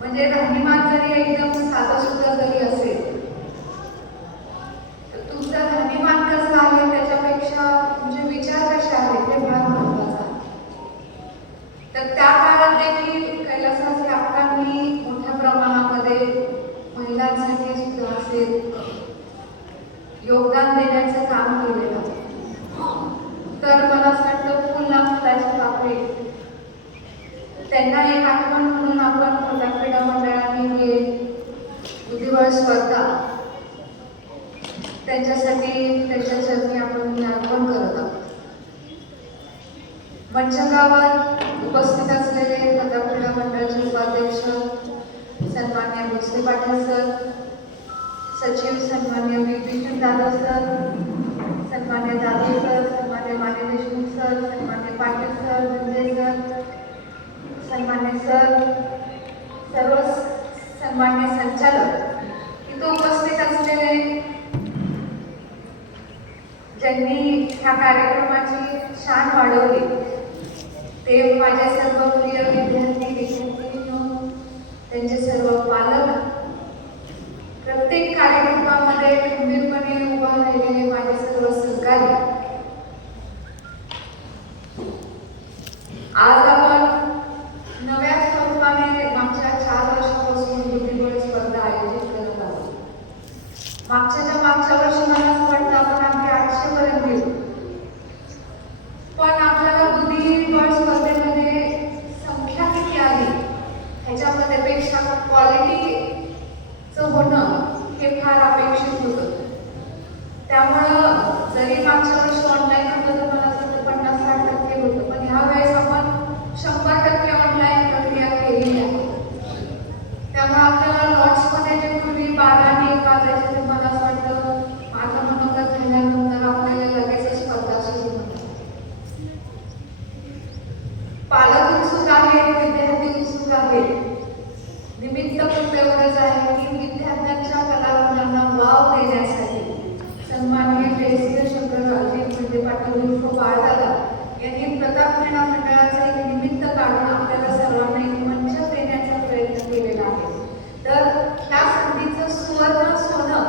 म्हणजे राहणीमान जरी एकदम साधं सुद्धा जरी असेल तर तुमचं राहणीमान कसं आहे त्याच्यापेक्षा तुमचे विचार कसे आहेत हे फार महत्त्वाचं आहे. तर त्या काळात देखील कैलासवासी अक्कांनी मोठ्या प्रमाणामध्ये महिलांसाठी सुद्धा असेल योगदान देण्याचं काम केलेलं. तर मला असं वाटतं फुल ना फुलाची पाकळी त्यांना एक आठवण म्हणून आपण प्रताप क्रीडा मंडळाने हे बुद्धिबळ स्पर्धा त्यांच्यासाठी त्यांच्या चरणी आपण ही आठवण करत आहोत. मंचगावर उपस्थित असलेले प्रताप क्रीडा मंडळाचे उपाध्यक्ष सन्मान्य भोसले पाटील सर, सचिव सन्मान्य विपिन दादा सर, सन्मान्य दादे सर, सन्मान्य माने देशमुख सर, सन्मान्य पाटील सर, विंदे सर, सन्मान्य सर, सर्व सन्मान्य संचालक, इथं उपस्थित असलेले ज्यांनी ह्या कार्यक्रमाची शान वाढवली ते माझे सर्व प्रिय विद्यार्थी, त्यांचे सर्व पालक, प्रत्येक कार्यक्रमामध्ये खंबीरपणे उभा राहिलेले माझे सर्व सहकारी. आज आपण नव्या स्वरूपाने मागच्या 4 वर्षापासून बुद्धिबळ स्पर्धा आयोजित करत आहोत. मागच्या वर्षी मला असं वाटतं आपण अगदी 800 पर्यंत गेलो, पण आपल्याला बुद्धिबळ स्पर्धेमध्ये संख्या किती आली ह्याच्यामध्ये पेक्षा क्वालिटीचं होणं हे फार अपेक्षित होतं. त्यामुळं जरी मागच्या वर्षी ऑनलाईन होतं तर मला असं 50-60% होतं, पण ह्या वेळेस आपण 100% ऑनलाईन प्रक्रिया केलेली आहे. त्यामुळे आपल्याला लॉट्समध्ये जे पूर्वी 12 आणि 1 वाजायचे ते मला असं वाटतं माझं मनोगत झाल्यानंतर आपल्याला लगेचच स्पर्धा सुरू होतात. पालक उत्सुक आहेत, विद्यार्थी उत्सुक आहेत. निमित्त फक्त एवढंच आहे की विद्यार्थ्यांच्या कलागुणांना वाव देण्यासाठी सन्माननीय जयश्री शंकररावजी म्हणजे पाटील उर्फ बाळदादा यांनी प्रताप क्रीडा मंडळाचं एक निमित्त काढून आपल्याला सर्वांना एक मंच देण्याचा प्रयत्न केलेला आहे. तर ह्या संधीचं सुवर्ण सोनं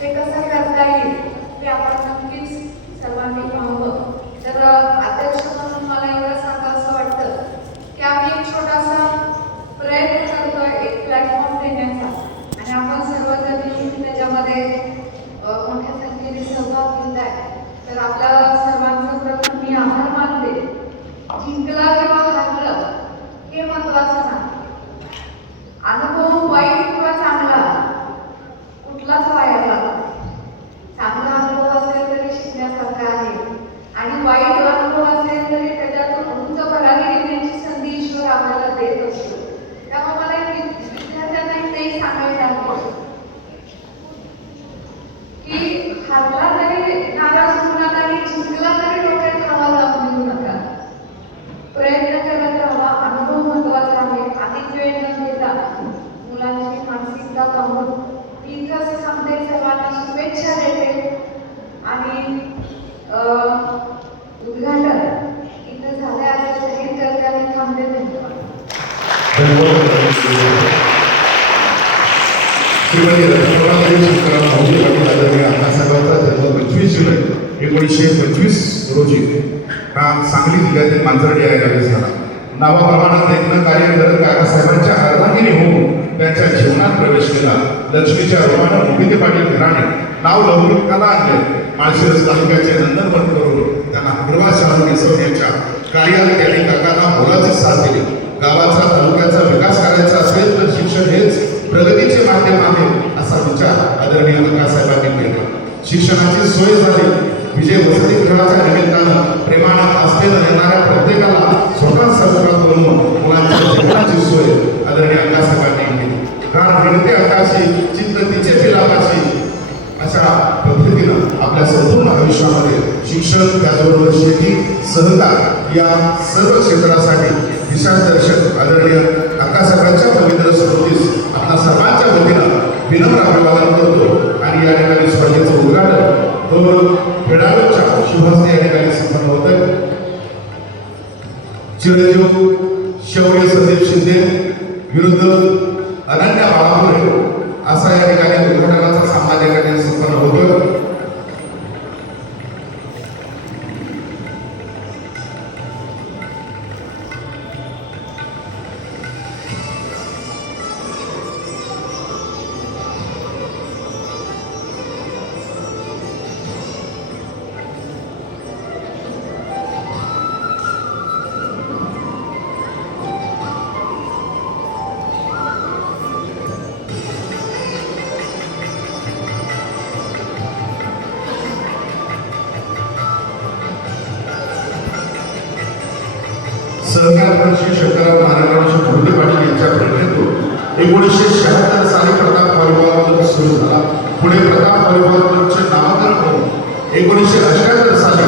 ते कसं करता येईल हे आपण नक्कीच सर्वांनी पाहावं. तर अध्यक्ष म्हणून मला एवढं सांगावं वाटतं की आम्ही एक छोटासा प्रयत्न करतोय एक प्लॅटफॉर्म देण्याचा आणि आपण सर्वजण त्याच्यामध्ये मोठ्या संख्येने सहभाग घेताय. तर आपल्या सर्वांचं प्रथम मी आभार मानते. जिंकला किंवा हारलं हे महत्वाचं नाही, अनुभव वाईट किंवा चांगला कुठलाच वाया जातो. चांगला अनुभव असेल तरी शिकण्यासारखा आहे आणि वाईट अनुभव असेल तरी त्याच्यातून उंच भरारी घेण्याची संधी ईश्वर आपल्याला देत असतो. त्यामुळे मला विद्यार्थ्यांना तेही सांगायचं आहे की हारला तरी नाराज होऊ नका आणि जिंकला तरी डोक्यात हवा लावून देऊ नका. प्रयत्न करत राहा. अनुभव महत्वाचा आहे. अधिक वेळ न घेता मुलांची मानसिकता पाहून मी इथंच थांबते. सर्वांना शुभेच्छा देते आणि उद्घाटन इथं झाले असं जाहीर करते आणि थांबते. धन्यवाद. श्रीमती रत्नाबाई शंकरराव भाऊजी पाटील आदरणीय अण्णासाहेबांचा जन्म 25 जुलै 1925 रोजी हा सांगली जिल्ह्यातील मांजर्डे या गावी झाला. नावाप्रमाणे देखणं कार्य करत काकासाहेबांच्या अर्धांगिनी होऊन त्यांच्या जीवनात प्रवेश केला. लक्ष्मीच्या रोमानं मोहिते पाटील घराणे नाव लौकिकाला आणले. माळशिरस तालुक्याचे नंदनवन करून त्यांना हिरवा शालू नेसवण्याच्या कार्यात त्यांनी काकांना मोलाची साथ दिली. गावाचा तालुक्याचा विकास करायचा असेल तर शिक्षण हेच प्रगतीचे माध्यम आहे असा विचार आदरणीय अण्णासाहेबांनी केला. शिक्षणाची सोय झाली. विजय वसतिगृहाच्या निमित्तानं प्रेमानं आस्थेनं येणाऱ्या प्रत्येकाला स्वतः सहकार बनवून मुलांच्या जीवनाची सोय आदरणीय अण्णासाहेबांनी केली. कारण गणिते आकाशी चित्त तिचे फिलाकाशी अशा पद्धतीनं आपल्या संपूर्ण आयुष्यामध्ये शिक्षण त्याचबरोबर शेती सहकार या सर्व क्षेत्रासाठी दिशादर्शक आदरणीय अण्णासाहेबांच्या पवित्र स्मृतीस आपल्या सर्वांच्या वतीनं विनम्र अभिवादन करतो आणि या ठिकाणी स्पर्धेचं उद्घाटन 2 खेळाडूंच्या शुभहस्ते या ठिकाणी संपन्न होत आहे. चिरंजीव शौर्य संदीप शिंदे विरुद्ध अनन्या बाळापुरे असा या ठिकाणी उद्घाटनाचा सामना या ठिकाणी संपन्न होतोय. सहकार मंत्री शंकरराव महाराजांच्या भोंडे पाटील यांच्या प्रेरणेतून 1976 साली प्रताप व्हॉलीबॉल क्लब सुरू झाला. पुढे प्रताप व्हॉलीबॉल क्लबचे नामकरण होऊन 1978 साली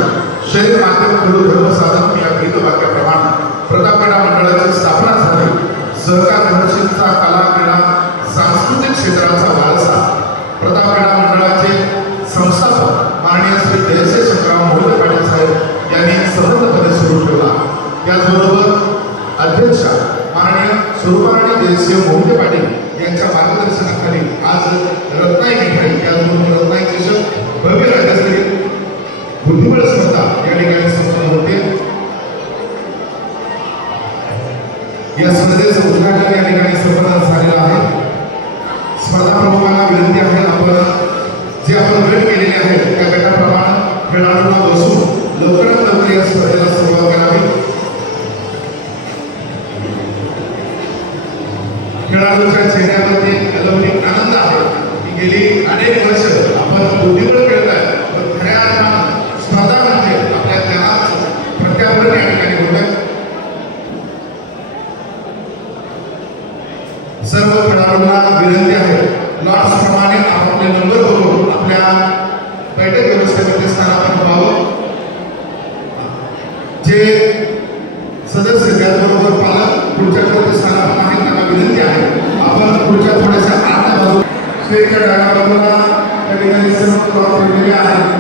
शरीर माध्यम खेळू धर्मसाधन या गीतवाक्याप्रमाणे प्रताप क्रीडा मंडळाची स्थापना झाली. सहकार महर्षींचा कला क्रीडा सांस्कृतिक क्षेत्राचा वारसा प्रताप क्रीडा मंडळाचे संस्थापक माननीय श्री जयश्री शंकरराव मोहिते पाटील साहेब यांनी समर्थपणे सुरू ठेवला. त्याचबरोबर अध्यक्षा माननीय स्वरूपाराणी जयसिंह मोहिते पाटील यांच्या मार्गदर्शनाखाली आज रत्नाई मिठाई त्याचबरोबर रत्नाई चषक भव्य राज्यस्तरीय बुद्धिबळ स्पर्धा या ठिकाणी संपन्न होते. या स्पर्धेचं उद्घाटन या ठिकाणी संपन्न झालेलं आहे. स्पर्धा प्रमुखांना विनंती आहे जे आपण वेळ केलेले आहे त्या गटाप्रमाणे खेळाडूंना बसून लवकरात लवकर या स्पर्धेला सुरुवात करावी. खेळाडूंच्या चेहऱ्यावरती अलौकिक आनंद आहे की गेली अनेक वर्ष आपण बुद्धिबळ खेळताय पण खऱ्या अर्थानं स्पर्धा म्हणजे आपल्या ज्ञानाचं प्रत्यावर्तन या ठिकाणी होतं. सर्व खेळाडूंना विनंती आहे लॉट्स प्रमाणे आपले नंबर बघून आपल्या बैठक व्यवस्थेमध्ये स्थानापन्न व्हावं. जे सदस्य त्याचबरोबर पालक पुढच्या स्थानापन्न आहेत त्यांना विनंती आहे आपण पुढच्या थोड्याशा आत बाजू स्टेजच्या डाव्या बाजूला त्या ठिकाणी सर्व क्रॉस ठेवलेले आहेत.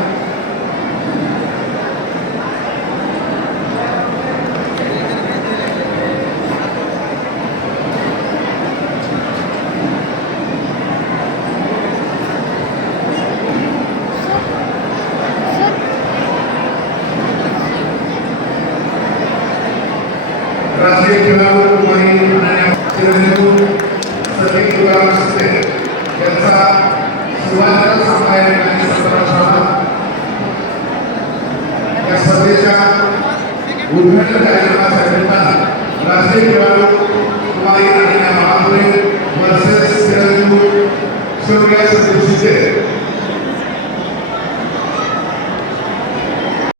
राष्ट्रीय खेळाडू कुमारी अनन्या चिरंजीव सचिन तुकाराम शिंदे यांचा सुरुवातीला सामना या ठिकाणी संपन्न झाला. या स्पर्धेच्या उद्घाटन कार्यक्रमासाठी राष्ट्रीय खेळाडू कुमारी अनन्या बाळापुरे वर्सेस चिरंजीव शिवराज शिंदे